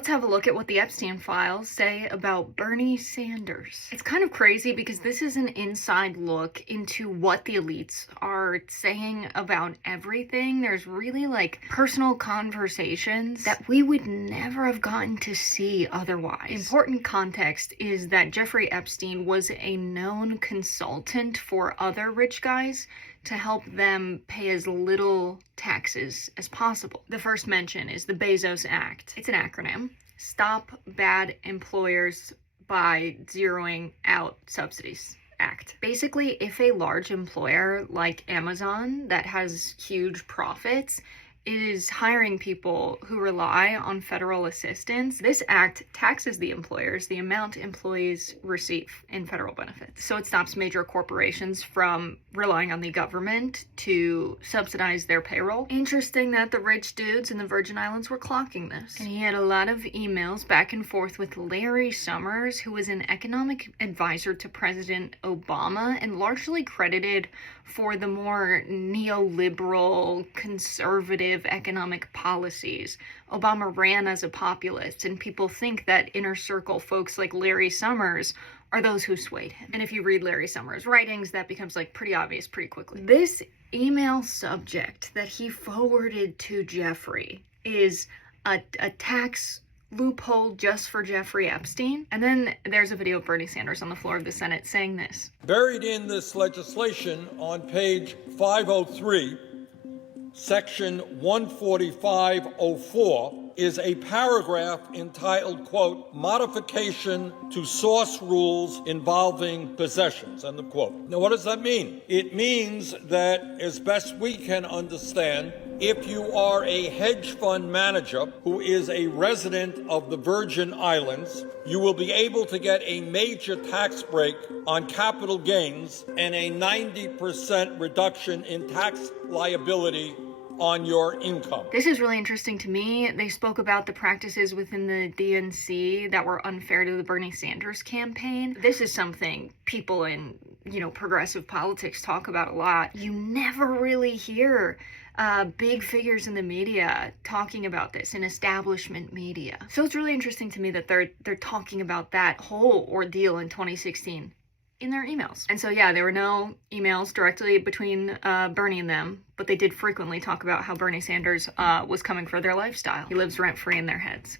Let's have a look at what the Epstein files say about Bernie Sanders. It's kind of crazy because this is an inside look into what the elites are saying about everything. There's really like personal conversations that we would never have gotten to see otherwise. Important context is that Jeffrey Epstein was a known consultant for other rich guys to help them pay as little taxes as possible. The first mention is the Bezos Act. It's an acronym. Stop Bad Employers by Zeroing Out Subsidies Act. Basically, if a large employer like Amazon that has huge profits is hiring people who rely on federal assistance, this act taxes the employers the amount employees receive in federal benefits. So it stops major corporations from relying on the government to subsidize their payroll. Interesting that the rich dudes in the Virgin Islands were clocking this. And he had a lot of emails back and forth with Larry Summers, who was an economic advisor to President Obama and largely credited for the more neoliberal, conservative economic policies. Obama ran as a populist, and people think that inner circle folks like Larry Summers are those who swayed him. And if you read Larry Summers' writings, that becomes like pretty obvious pretty quickly. This email subject that he forwarded to Jeffrey is a tax loophole just for Jeffrey Epstein. And then there's a video of Bernie Sanders on the floor of the Senate saying this. Buried in this legislation on page 503, section 14504, is a paragraph entitled, quote, modification to source rules involving possessions, end of quote. Now, what does that mean? It means that, as best we can understand, if you are a hedge fund manager who is a resident of the Virgin Islands, you will be able to get a major tax break on capital gains and a 90% reduction in tax liability on your income. This is really interesting to me. They spoke about the practices within the DNC that were unfair to the Bernie Sanders campaign. This is something people in, progressive politics talk about a lot. You never really hear big figures in the media talking about this, in establishment media. So it's really interesting to me that they're talking about that whole ordeal in 2016 in their emails. And so yeah, there were no emails directly between Bernie and them, but they did frequently talk about how Bernie Sanders was coming for their lifestyle. He lives rent-free in their heads.